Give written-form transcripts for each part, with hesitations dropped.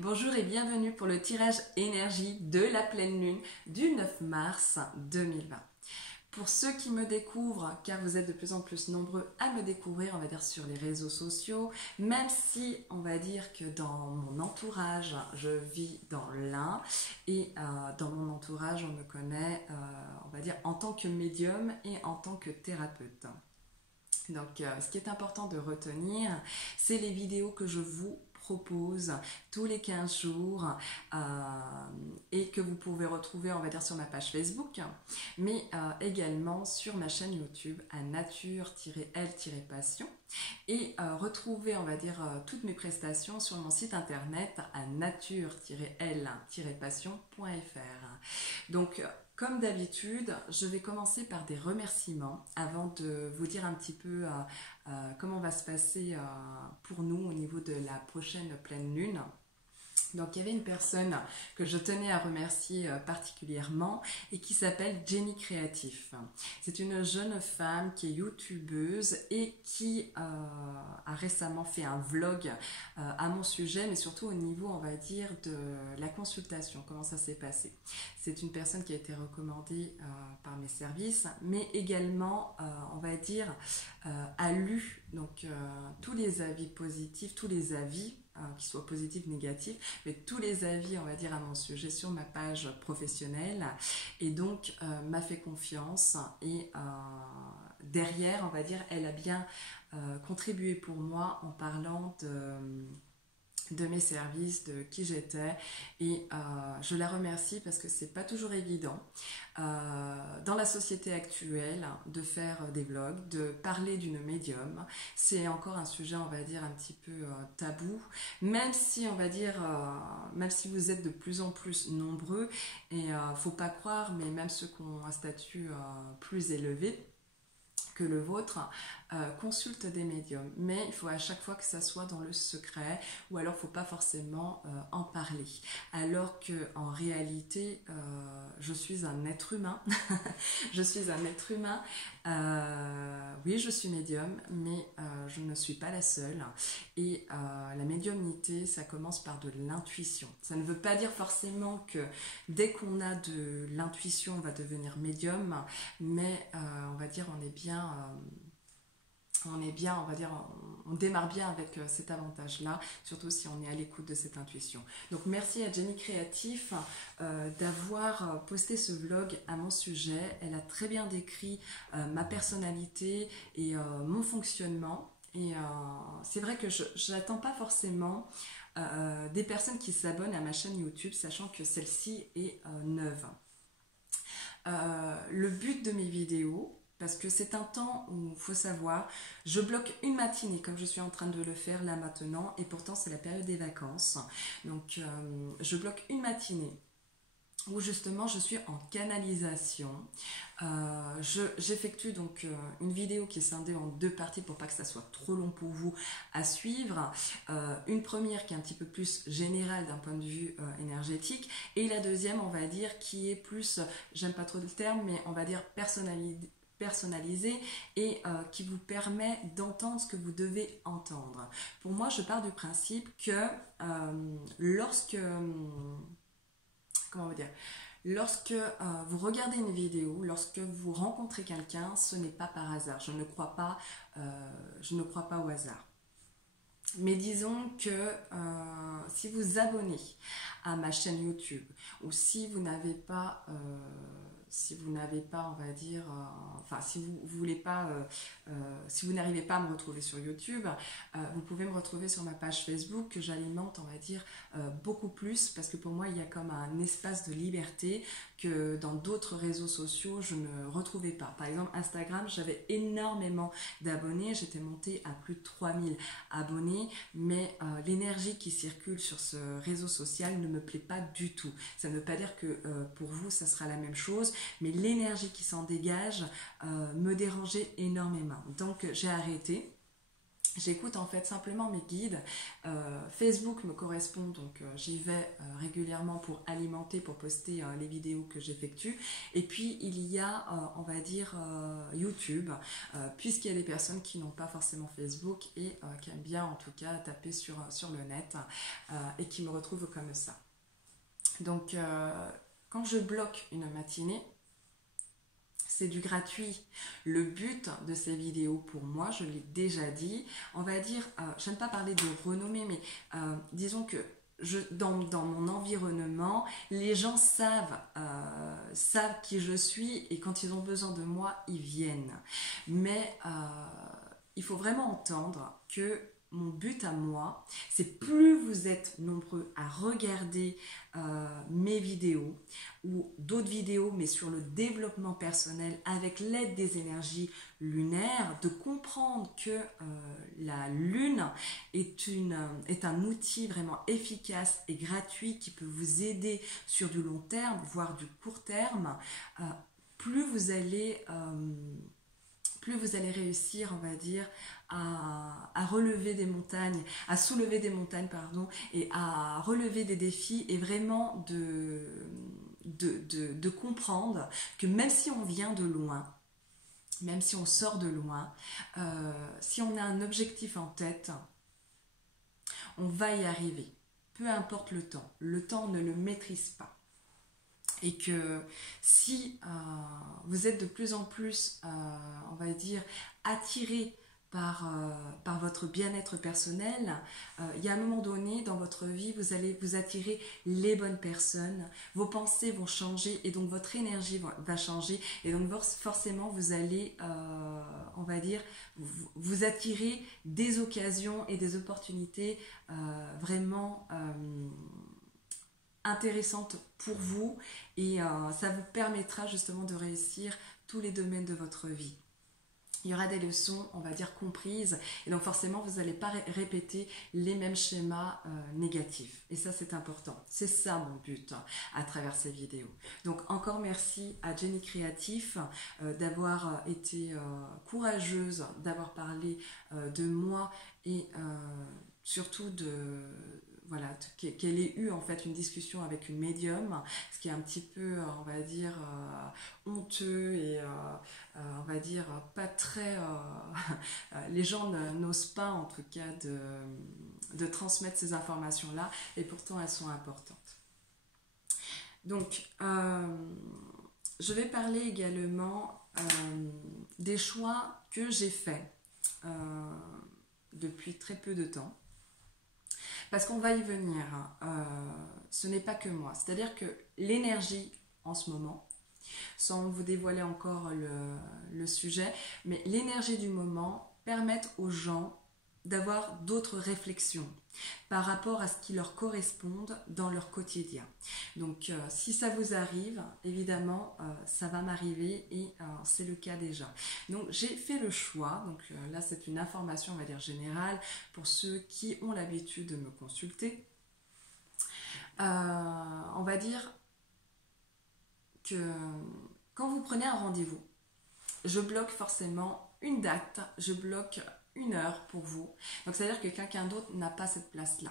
Bonjour et bienvenue pour le tirage énergie de la pleine lune du 9 mars 2020. Pour ceux qui me découvrent, car vous êtes de plus en plus nombreux à me découvrir, on va dire sur les réseaux sociaux, même si on va dire que dans mon entourage, je vis dans l'Ain et dans mon entourage, on me connaît, on va dire, en tant que médium et en tant que thérapeute. Donc, ce qui est important de retenir, c'est les vidéos que je vous propose tous les 15 jours et que vous pouvez retrouver, on va dire, sur ma page Facebook, mais également sur ma chaîne YouTube à nature-l-passion et retrouver, on va dire, toutes mes prestations sur mon site internet à nature-l-passion.fr. Donc, comme d'habitude, je vais commencer par des remerciements avant de vous dire un petit peu comment va se passer pour nous au niveau de la prochaine pleine lune. Donc il y avait une personne que je tenais à remercier particulièrement et qui s'appelle Jenny Créatif. C'est une jeune femme qui est youtubeuse et qui a récemment fait un vlog à mon sujet, mais surtout au niveau, on va dire, de la consultation, comment ça s'est passé. C'est une personne qui a été recommandée par mes services, mais également, on va dire, a lu donc, tous les avis positifs, tous les avis, qu'ils soient positifs, négatifs, mais tous les avis, on va dire, à mon sujet sur ma page professionnelle, et donc m'a fait confiance, et derrière, on va dire, elle a bien contribué pour moi en parlant de mes services, de qui j'étais, et je la remercie parce que c'est pas toujours évident dans la société actuelle de faire des vlogs, de parler d'une médium. C'est encore un sujet, on va dire, un petit peu tabou, même si on va dire, même si vous êtes de plus en plus nombreux, et faut pas croire, mais même ceux qui ont un statut plus élevé que le vôtre, consulte des médiums, mais il faut à chaque fois que ça soit dans le secret, ou alors il ne faut pas forcément en parler, alors que en réalité je suis un être humain. Je suis un être humain, oui, je suis médium, mais je ne suis pas la seule, et la médiumnité, ça commence par de l'intuition. Ça ne veut pas dire forcément que dès qu'on a de l'intuition on va devenir médium, mais on va dire on va dire, on démarre bien avec cet avantage-là, surtout si on est à l'écoute de cette intuition. Donc merci à Jenny Créatif d'avoir posté ce vlog à mon sujet. Elle a très bien décrit ma personnalité et mon fonctionnement. Et c'est vrai que je n'attends pas forcément des personnes qui s'abonnent à ma chaîne YouTube, sachant que celle-ci est neuve. Le but de mes vidéos, parce que c'est un temps où il faut savoir, je bloque une matinée comme je suis en train de le faire là maintenant, et pourtant c'est la période des vacances, donc je bloque une matinée où justement je suis en canalisation. J'effectue donc une vidéo qui est scindée en deux parties pour pas que ça soit trop long pour vous à suivre. Une première qui est un petit peu plus générale d'un point de vue énergétique, et la deuxième, on va dire, qui est plus, j'aime pas trop le terme, mais on va dire personnalisé, et qui vous permet d'entendre ce que vous devez entendre. Pour moi, je pars du principe que lorsque comment on va dire, lorsque vous regardez une vidéo, lorsque vous rencontrez quelqu'un, ce n'est pas par hasard. Je ne crois pas au hasard. Mais disons que si vous abonnez à ma chaîne YouTube, ou si vous n'avez pas, on va dire, enfin, si vous voulez pas, si vous n'arrivez pas à me retrouver sur YouTube, vous pouvez me retrouver sur ma page Facebook, que j'alimente, on va dire, beaucoup plus, parce que pour moi, il y a comme un espace de liberté que dans d'autres réseaux sociaux, je ne retrouvais pas. Par exemple, Instagram, j'avais énormément d'abonnés, j'étais montée à plus de 3000 abonnés, mais l'énergie qui circule sur ce réseau social ne me plaît pas du tout. Ça ne veut pas dire que pour vous, ça sera la même chose, mais l'énergie qui s'en dégage me dérangeait énormément. Donc j'ai arrêté. J'écoute en fait simplement mes guides. Facebook me correspond, donc j'y vais régulièrement pour alimenter, pour poster les vidéos que j'effectue. Et puis il y a, on va dire, YouTube, puisqu'il y a des personnes qui n'ont pas forcément Facebook et qui aiment bien en tout cas taper sur le net et qui me retrouvent comme ça. Donc quand je bloque une matinée, c'est du gratuit. Le but de ces vidéos pour moi, je l'ai déjà dit, on va dire, j'aime pas parler de renommée, mais disons que dans mon environnement, les gens savent qui je suis et quand ils ont besoin de moi, ils viennent. Mais il faut vraiment entendre que mon but à moi, c'est plus vous êtes nombreux à regarder mes vidéos ou d'autres vidéos, mais sur le développement personnel avec l'aide des énergies lunaires, de comprendre que la lune est un outil vraiment efficace et gratuit qui peut vous aider sur du long terme, voire du court terme, plus vous allez réussir, on va dire, à relever des montagnes, à soulever des montagnes, pardon, et à relever des défis et vraiment de comprendre que même si on vient de loin, même si on sort de loin, si on a un objectif en tête, on va y arriver. Peu importe le temps ne le maîtrise pas. Et que si vous êtes de plus en plus, on va dire, attiré par votre bien-être personnel, il y a un moment donné dans votre vie, vous allez vous attirer les bonnes personnes, vos pensées vont changer et donc votre énergie va changer et donc forcément vous allez, on va dire, vous attirer des occasions et des opportunités vraiment intéressantes pour vous et ça vous permettra justement de réussir tous les domaines de votre vie. Il y aura des leçons, on va dire, comprises et donc forcément vous n'allez pas répéter les mêmes schémas négatifs et ça c'est important, c'est ça mon but à travers ces vidéos. Donc encore merci à Jenny Créatif d'avoir été courageuse, d'avoir parlé de moi et surtout voilà, qu'elle ait eu en fait une discussion avec une médium, ce qui est un petit peu, on va dire, honteux et on va dire pas très... les gens n'osent pas en tout cas de transmettre ces informations-là et pourtant elles sont importantes. Donc, je vais parler également des choix que j'ai faits depuis très peu de temps. Parce qu'on va y venir, ce n'est pas que moi. C'est-à-dire que l'énergie en ce moment, sans vous dévoiler encore le sujet, mais l'énergie du moment permet aux gens d'avoir d'autres réflexions par rapport à ce qui leur correspond dans leur quotidien. Donc si ça vous arrive, évidemment ça va m'arriver et c'est le cas déjà. Donc j'ai fait le choix, donc là c'est une information on va dire générale pour ceux qui ont l'habitude de me consulter. On va dire que quand vous prenez un rendez-vous, je bloque forcément une date, je bloque une heure pour vous. Donc, c'est-à-dire que quelqu'un d'autre n'a pas cette place-là.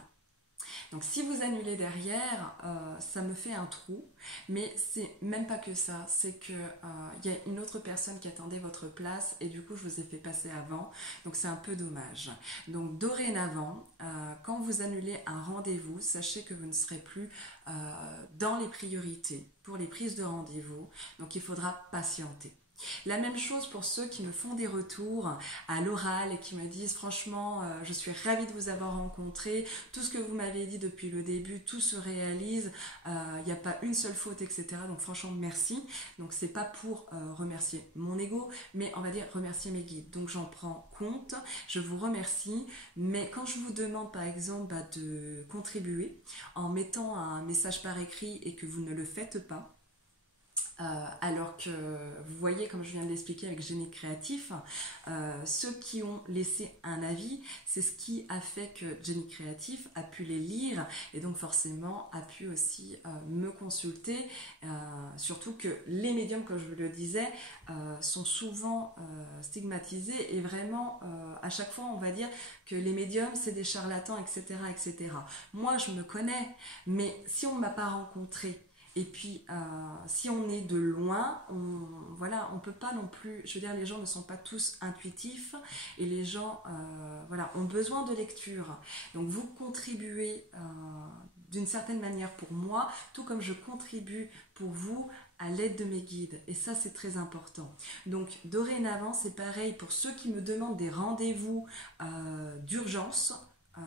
Donc, si vous annulez derrière, ça me fait un trou. Mais c'est même pas que ça. C'est que y a une autre personne qui attendait votre place et du coup, je vous ai fait passer avant. Donc, c'est un peu dommage. Donc, dorénavant, quand vous annulez un rendez-vous, sachez que vous ne serez plus dans les priorités pour les prises de rendez-vous. Donc, il faudra patienter. La même chose pour ceux qui me font des retours à l'oral et qui me disent franchement je suis ravie de vous avoir rencontré, tout ce que vous m'avez dit depuis le début, tout se réalise, il n'y a pas une seule faute, etc. Donc franchement merci. Donc c'est pas pour remercier mon ego, mais on va dire remercier mes guides. Donc j'en prends compte, je vous remercie, mais quand je vous demande par exemple de contribuer en mettant un message par écrit et que vous ne le faites pas, Alors que vous voyez, comme je viens de l'expliquer avec Génie Créatif, ceux qui ont laissé un avis, c'est ce qui a fait que Génie Créatif a pu les lire et donc forcément a pu aussi me consulter, surtout que les médiums, comme je vous le disais, sont souvent stigmatisés et vraiment à chaque fois on va dire que les médiums c'est des charlatans, etc., etc. Moi je me connais, mais si on ne m'a pas rencontré, et puis, si on est de loin, voilà, on peut pas non plus, je veux dire, les gens ne sont pas tous intuitifs et les gens voilà, ont besoin de lecture. Donc, vous contribuez d'une certaine manière pour moi, tout comme je contribue pour vous à l'aide de mes guides. Et ça, c'est très important. Donc, dorénavant, c'est pareil pour ceux qui me demandent des rendez-vous d'urgence.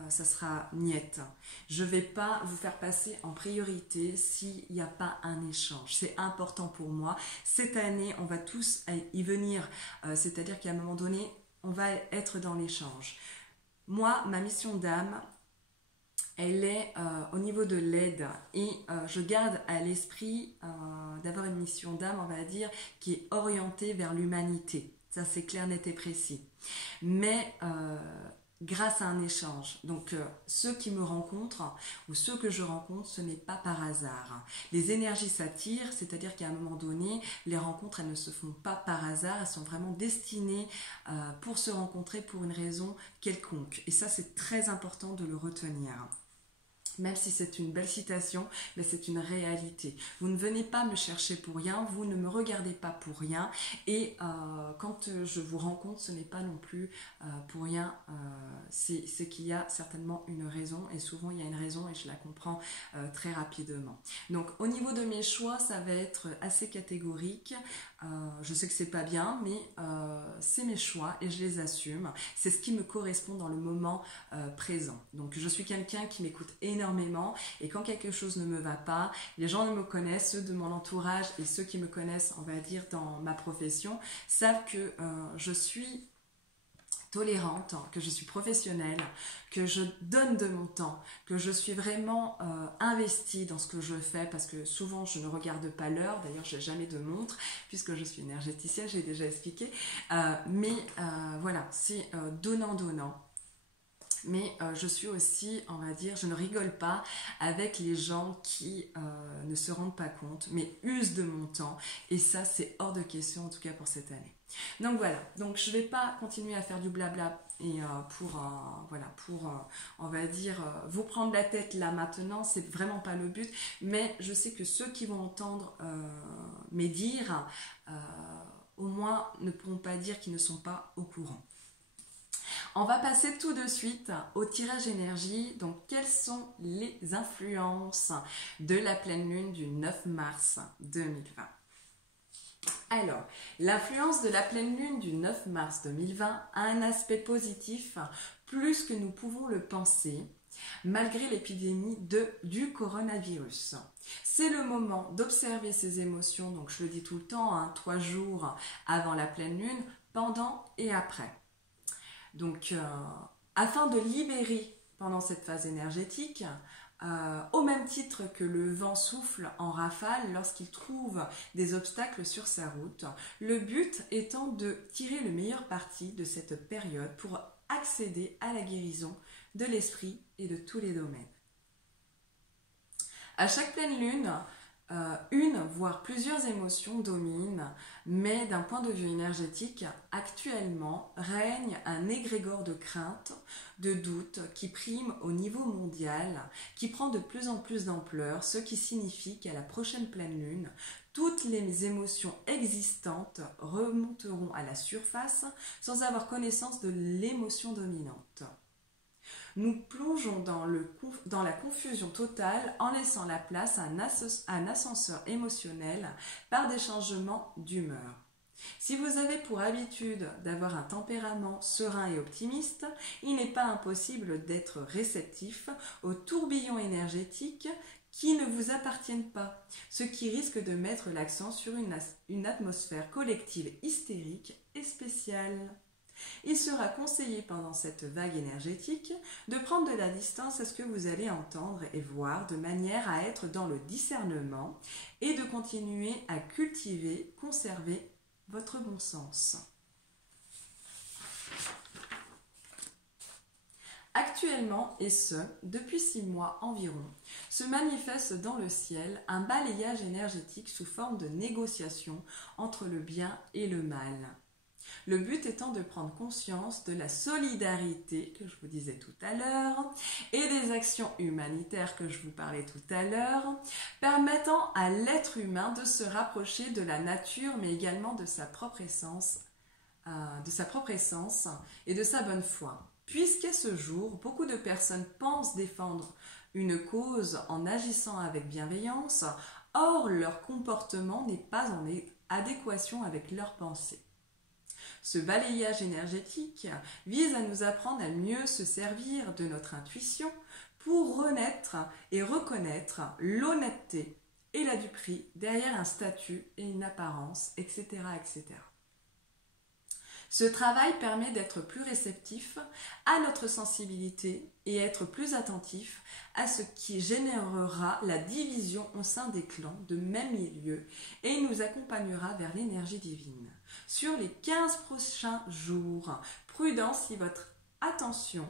Ça sera niette. Je ne vais pas vous faire passer en priorité s'il n'y a pas un échange. C'est important pour moi. Cette année, on va tous y venir. C'est-à-dire qu'à un moment donné, on va être dans l'échange. Moi, ma mission d'âme, elle est au niveau de l'aide et je garde à l'esprit d'avoir une mission d'âme, on va dire, qui est orientée vers l'humanité. Ça, c'est clair, net et précis. Mais grâce à un échange. Donc ceux qui me rencontrent ou ceux que je rencontre, ce n'est pas par hasard. Les énergies s'attirent, c'est-à-dire qu'à un moment donné, les rencontres, elles ne se font pas par hasard, elles sont vraiment destinées pour se rencontrer pour une raison quelconque. Et ça, c'est très important de le retenir. Même si c'est une belle citation, mais c'est une réalité. Vous ne venez pas me chercher pour rien, vous ne me regardez pas pour rien, et quand je vous rencontre, ce n'est pas non plus pour rien, c'est qu'il y a certainement une raison, et souvent il y a une raison, et je la comprends très rapidement. Donc au niveau de mes choix, ça va être assez catégorique. Je sais que c'est pas bien, mais c'est mes choix et je les assume. C'est ce qui me correspond dans le moment présent. Donc je suis quelqu'un qui m'écoute énormément et quand quelque chose ne me va pas, les gens me connaissent, ceux de mon entourage et ceux qui me connaissent, on va dire, dans ma profession, savent que je suis tolérante, que je suis professionnelle, que je donne de mon temps, que je suis vraiment investie dans ce que je fais parce que souvent je ne regarde pas l'heure, d'ailleurs je n'ai jamais de montre puisque je suis énergéticienne, j'ai déjà expliqué, mais voilà, c'est donnant-donnant. Mais je suis aussi, on va dire, je ne rigole pas avec les gens qui ne se rendent pas compte, mais usent de mon temps. Et ça, c'est hors de question, en tout cas pour cette année. Donc voilà, donc je ne vais pas continuer à faire du blabla et on va dire, vous prendre la tête là maintenant, c'est vraiment pas le but. Mais je sais que ceux qui vont entendre mes dires, au moins ne pourront pas dire qu'ils ne sont pas au courant. On va passer tout de suite au tirage énergie. Donc, quelles sont les influences de la pleine lune du 9 mars 2020 ? Alors, l'influence de la pleine lune du 9 mars 2020 a un aspect positif plus que nous pouvons le penser, malgré l'épidémie du coronavirus. C'est le moment d'observer ses émotions, donc je le dis tout le temps, 3 jours avant la pleine lune, pendant et après. Donc, afin de libérer pendant cette phase énergétique, au même titre que le vent souffle en rafale lorsqu'il trouve des obstacles sur sa route, le but étant de tirer le meilleur parti de cette période pour accéder à la guérison de l'esprit et de tous les domaines. À chaque pleine lune, une voire plusieurs émotions dominent, mais d'un point de vue énergétique, actuellement règne un égrégore de crainte, de doute qui prime au niveau mondial, qui prend de plus en plus d'ampleur, ce qui signifie qu'à la prochaine pleine lune, toutes les émotions existantes remonteront à la surface sans avoir connaissance de l'émotion dominante. Nous plongeons dans la confusion totale en laissant la place à un ascenseur émotionnel par des changements d'humeur. Si vous avez pour habitude d'avoir un tempérament serein et optimiste, il n'est pas impossible d'être réceptif aux tourbillons énergétiques qui ne vous appartiennent pas, ce qui risque de mettre l'accent sur une atmosphère collective hystérique et spéciale. Il sera conseillé pendant cette vague énergétique de prendre de la distance à ce que vous allez entendre et voir de manière à être dans le discernement et de continuer à cultiver, conserver votre bon sens. Actuellement, et ce, depuis 6 mois environ, se manifeste dans le ciel un balayage énergétique sous forme de négociation entre le bien et le mal. Le but étant de prendre conscience de la solidarité que je vous disais tout à l'heure et des actions humanitaires que je vous parlais tout à l'heure, permettant à l'être humain de se rapprocher de la nature mais également de sa propre essence et de sa bonne foi. Puisqu'à ce jour, beaucoup de personnes pensent défendre une cause en agissant avec bienveillance, or leur comportement n'est pas en adéquation avec leurs pensées. Ce balayage énergétique vise à nous apprendre à mieux se servir de notre intuition pour renaître et reconnaître l'honnêteté et la duperie derrière un statut et une apparence, etc., etc. Ce travail permet d'être plus réceptif à notre sensibilité et être plus attentif à ce qui générera la division au sein des clans de même milieu et nous accompagnera vers l'énergie divine. Sur les 15 prochains jours, prudence si votre attention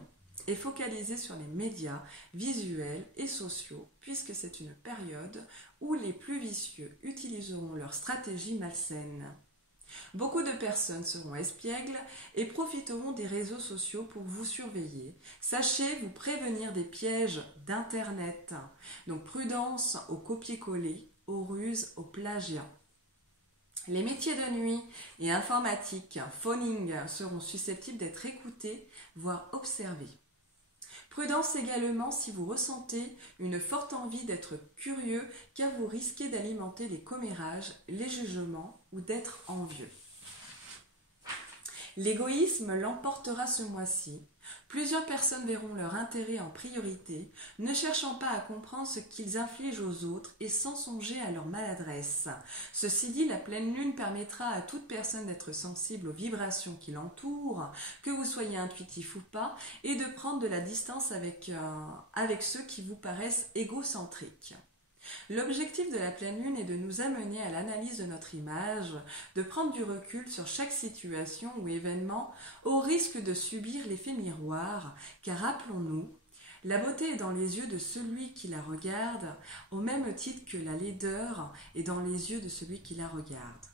est focalisée sur les médias visuels et sociaux, puisque c'est une période où les plus vicieux utiliseront leur stratégie malsaine. Beaucoup de personnes seront espiègles et profiteront des réseaux sociaux pour vous surveiller. Sachez vous prévenir des pièges d'Internet. Donc prudence au copier-coller, aux ruses, au plagiat. Les métiers de nuit et informatique, phoning, seront susceptibles d'être écoutés, voire observés. Prudence également si vous ressentez une forte envie d'être curieux, car vous risquez d'alimenter les commérages, les jugements ou d'être envieux. L'égoïsme l'emportera ce mois-ci. Plusieurs personnes verront leur intérêt en priorité, ne cherchant pas à comprendre ce qu'ils infligent aux autres et sans songer à leur maladresse. Ceci dit, la pleine lune permettra à toute personne d'être sensible aux vibrations qui l'entourent, que vous soyez intuitif ou pas, et de prendre de la distance avec ceux qui vous paraissent égocentriques. L'objectif de la pleine lune est de nous amener à l'analyse de notre image, de prendre du recul sur chaque situation ou événement au risque de subir l'effet miroir, car rappelons-nous, la beauté est dans les yeux de celui qui la regarde, au même titre que la laideur est dans les yeux de celui qui la regarde.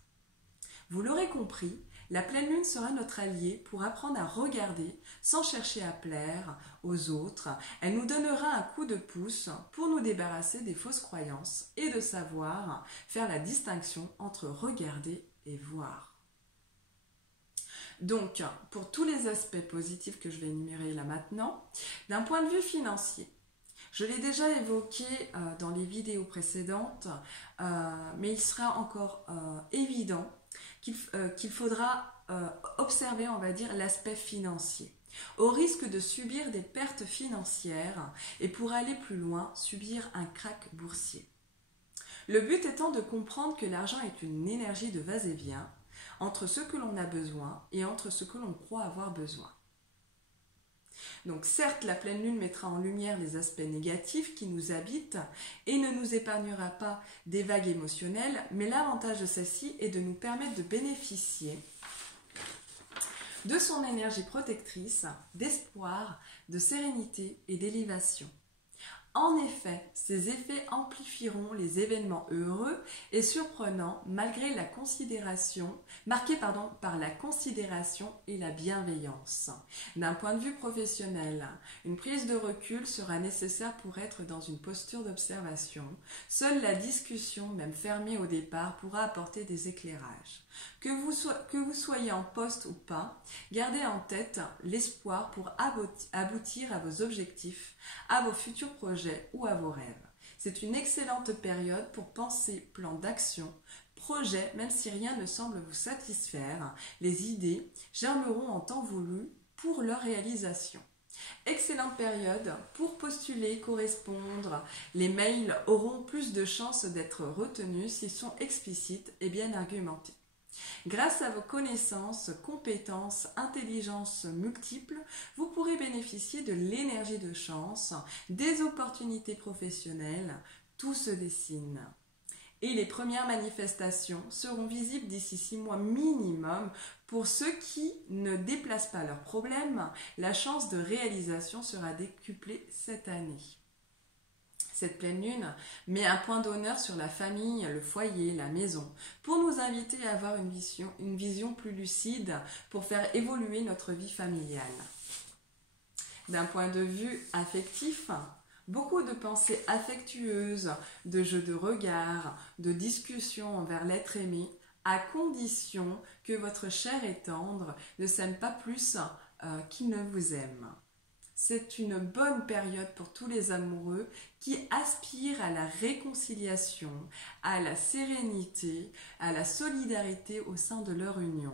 Vous l'aurez compris, la pleine lune sera notre allié pour apprendre à regarder sans chercher à plaire aux autres. Elle nous donnera un coup de pouce pour nous débarrasser des fausses croyances et de savoir faire la distinction entre regarder et voir. Donc, pour tous les aspects positifs que je vais énumérer là maintenant, d'un point de vue financier, je l'ai déjà évoqué dans les vidéos précédentes, mais il sera encore évident qu'il faudra observer, on va dire, l'aspect financier, au risque de subir des pertes financières et pour aller plus loin, subir un krach boursier. Le but étant de comprendre que l'argent est une énergie de va-et-vient entre ce que l'on a besoin et entre ce que l'on croit avoir besoin. Donc certes, la pleine lune mettra en lumière les aspects négatifs qui nous habitent et ne nous épargnera pas des vagues émotionnelles, mais l'avantage de celle-ci est de nous permettre de bénéficier de son énergie protectrice, d'espoir, de sérénité et d'élévation. En effet, ces effets amplifieront les événements heureux et surprenants malgré la considération, marqués par la considération et la bienveillance. D'un point de vue professionnel, une prise de recul sera nécessaire pour être dans une posture d'observation. Seule la discussion, même fermée au départ, pourra apporter des éclairages. Que vous soyez en poste ou pas, gardez en tête l'espoir pour aboutir à vos objectifs, à vos futurs projets ou à vos rêves. C'est une excellente période pour penser plan d'action, projet, même si rien ne semble vous satisfaire. Les idées germeront en temps voulu pour leur réalisation. Excellente période pour postuler, correspondre. Les mails auront plus de chances d'être retenus s'ils sont explicites et bien argumentés. Grâce à vos connaissances, compétences, intelligences multiples, vous pourrez bénéficier de l'énergie de chance, des opportunités professionnelles. Tout se dessine. Et les premières manifestations seront visibles d'ici 6 mois minimum. Pour ceux qui ne déplacent pas leurs problèmes, la chance de réalisation sera décuplée cette année. Cette pleine lune met un point d'honneur sur la famille, le foyer, la maison, pour nous inviter à avoir une vision plus lucide pour faire évoluer notre vie familiale. D'un point de vue affectif, beaucoup de pensées affectueuses, de jeux de regard, de discussions envers l'être aimé, à condition que votre chair et tendre ne s'aime pas plus qu'il ne vous aime. C'est une bonne période pour tous les amoureux qui aspirent à la réconciliation, à la sérénité, à la solidarité au sein de leur union.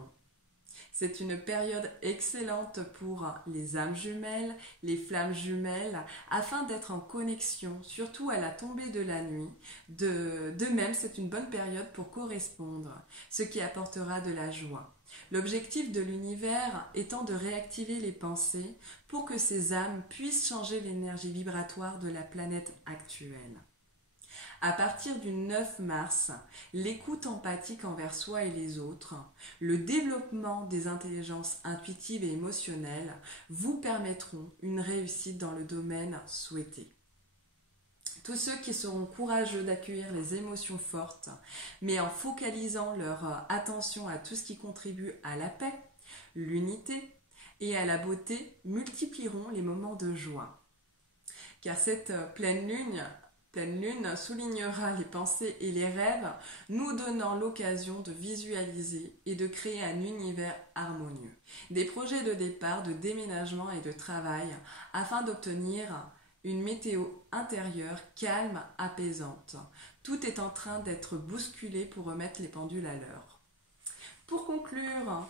C'est une période excellente pour les âmes jumelles, les flammes jumelles, afin d'être en connexion, surtout à la tombée de la nuit. De même, c'est une bonne période pour correspondre, ce qui apportera de la joie. L'objectif de l'univers étant de réactiver les pensées pour que ces âmes puissent changer l'énergie vibratoire de la planète actuelle. À partir du 9 mars, l'écoute empathique envers soi et les autres, le développement des intelligences intuitives et émotionnelles vous permettront une réussite dans le domaine souhaité. Tous ceux qui seront courageux d'accueillir les émotions fortes, mais en focalisant leur attention à tout ce qui contribue à la paix, l'unité et à la beauté, multiplieront les moments de joie. Car cette pleine lune soulignera les pensées et les rêves, nous donnant l'occasion de visualiser et de créer un univers harmonieux. Des projets de départ, de déménagement et de travail afin d'obtenir une météo intérieure calme, apaisante. Tout est en train d'être bousculé pour remettre les pendules à l'heure. Pour conclure,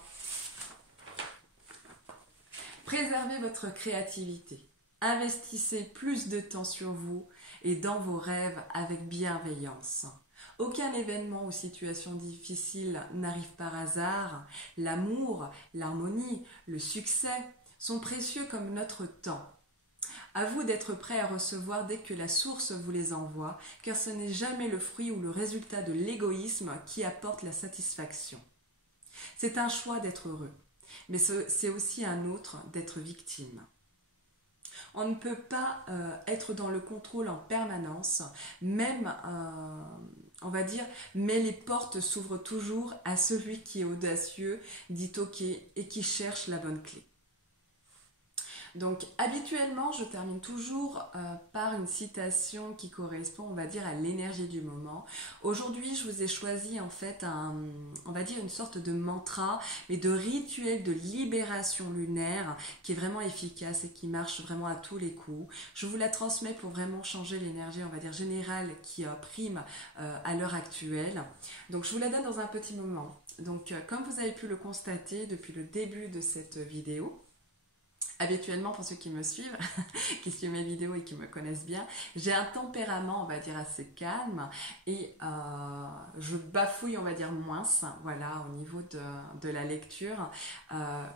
préservez votre créativité. Investissez plus de temps sur vous et dans vos rêves avec bienveillance. Aucun événement ou situation difficile n'arrive par hasard. L'amour, l'harmonie, le succès sont précieux comme notre temps. À vous d'être prêt à recevoir dès que la source vous les envoie, car ce n'est jamais le fruit ou le résultat de l'égoïsme qui apporte la satisfaction. C'est un choix d'être heureux, mais c'est aussi un autre d'être victime. On ne peut pas être dans le contrôle en permanence, même, on va dire, mais les portes s'ouvrent toujours à celui qui est audacieux, dit ok et qui cherche la bonne clé. Donc habituellement, je termine toujours par une citation qui correspond, on va dire, à l'énergie du moment. Aujourd'hui, je vous ai choisi en fait on va dire une sorte de mantra, mais de rituel de libération lunaire qui est vraiment efficace et qui marche vraiment à tous les coups. Je vous la transmets pour vraiment changer l'énergie, on va dire, générale qui prime à l'heure actuelle. Donc je vous la donne dans un petit moment. Donc comme vous avez pu le constater depuis le début de cette vidéo, habituellement, pour ceux qui me suivent, qui suivent mes vidéos et qui me connaissent bien, j'ai un tempérament, on va dire, assez calme et je bafouille, on va dire, moins, voilà, au niveau de la lecture.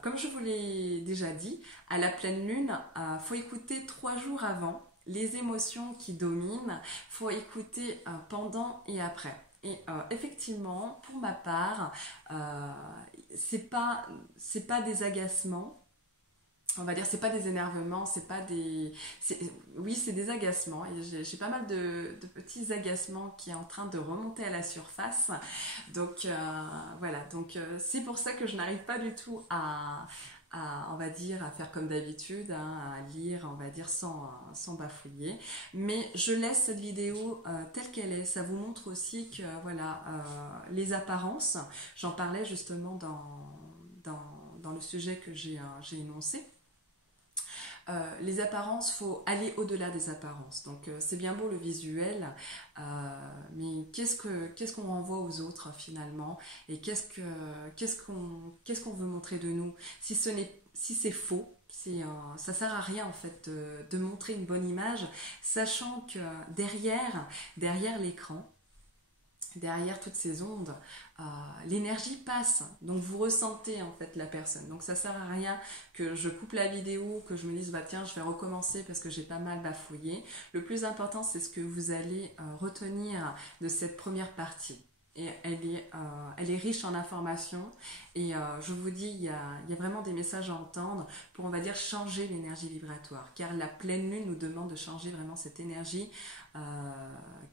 Comme je vous l'ai déjà dit, à la pleine lune, faut écouter 3 jours avant les émotions qui dominent, faut écouter pendant et après. Et effectivement, pour ma part, c'est pas des agacements. On va dire, c'est pas des énervements, c'est pas des... Oui, c'est des agacements. Et j'ai pas mal de petits agacements qui est en train de remonter à la surface. Donc, voilà. Donc, c'est pour ça que je n'arrive pas du tout on va dire, à faire comme d'habitude, à lire, on va dire, sans bafouiller. Mais je laisse cette vidéo telle qu'elle est. Ça vous montre aussi que, voilà, les apparences, j'en parlais justement dans le sujet que j'ai énoncé. Les apparences, faut aller au-delà des apparences. Donc c'est bien beau le visuel, mais qu'est-ce qu'on renvoie aux autres finalement, et qu'est-ce qu'on veut montrer de nous, si c'est faux. Ça sert à rien en fait de montrer une bonne image, sachant que derrière l'écran, derrière toutes ces ondes, l'énergie passe. Donc vous ressentez en fait la personne. Donc ça sert à rien que je coupe la vidéo, que je me dise bah tiens je vais recommencer parce que j'ai pas mal bafouillé. Le plus important c'est ce que vous allez retenir de cette première partie. Et elle est riche en informations et je vous dis, il y a vraiment des messages à entendre pour, on va dire, changer l'énergie vibratoire. Car la pleine lune nous demande de changer vraiment cette énergie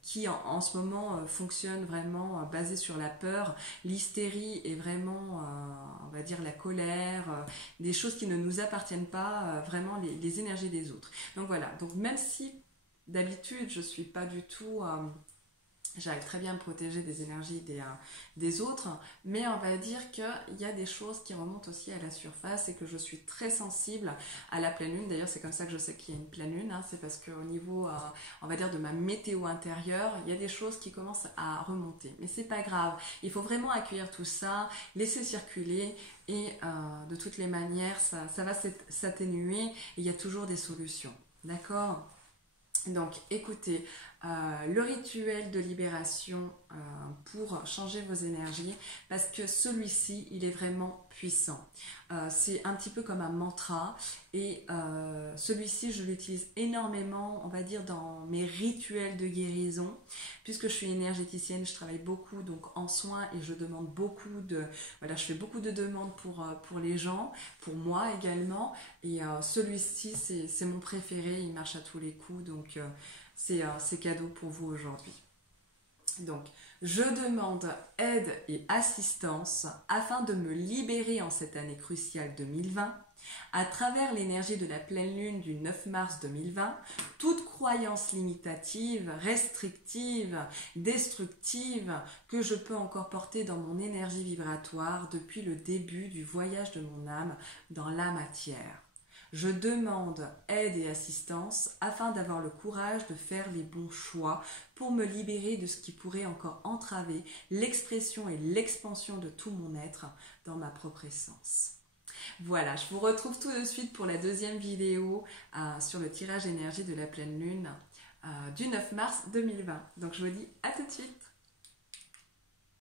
qui, en ce moment, fonctionne vraiment basée sur la peur, l'hystérie et vraiment, on va dire, la colère, des choses qui ne nous appartiennent pas, vraiment les énergies des autres. Donc voilà, donc même si d'habitude je suis pas du tout... j'arrive très bien à me protéger des énergies des autres, mais on va dire qu'il y a des choses qui remontent aussi à la surface et que je suis très sensible à la pleine lune. D'ailleurs, c'est comme ça que je sais qu'il y a une pleine lune, hein. C'est parce qu'au niveau, on va dire, de ma météo intérieure, il y a des choses qui commencent à remonter. Mais c'est pas grave, il faut vraiment accueillir tout ça, laisser circuler et de toutes les manières, ça va s'atténuer et il y a toujours des solutions. D'accord ? Donc écoutez, le rituel de libération pour changer vos énergies, parce que celui-ci, il est vraiment puissant. C'est un petit peu comme un mantra et celui-ci, je l'utilise énormément, on va dire, dans mes rituels de guérison. Puisque je suis énergéticienne, je travaille beaucoup donc en soins et je demande beaucoup de... Voilà, je fais beaucoup de demandes pour les gens, pour moi également. Et celui-ci, c'est mon préféré, il marche à tous les coups, donc c'est cadeau pour vous aujourd'hui. Donc, je demande aide et assistance afin de me libérer en cette année cruciale 2020, à travers l'énergie de la pleine lune du 9 mars 2020, toute croyance limitative, restrictive, destructive que je peux encore porter dans mon énergie vibratoire depuis le début du voyage de mon âme dans la matière. Je demande aide et assistance afin d'avoir le courage de faire les bons choix pour me libérer de ce qui pourrait encore entraver l'expression et l'expansion de tout mon être dans ma propre essence. Voilà, je vous retrouve tout de suite pour la deuxième vidéo sur le tirage énergie de la pleine lune du 9 mars 2020. Donc je vous dis à tout de suite.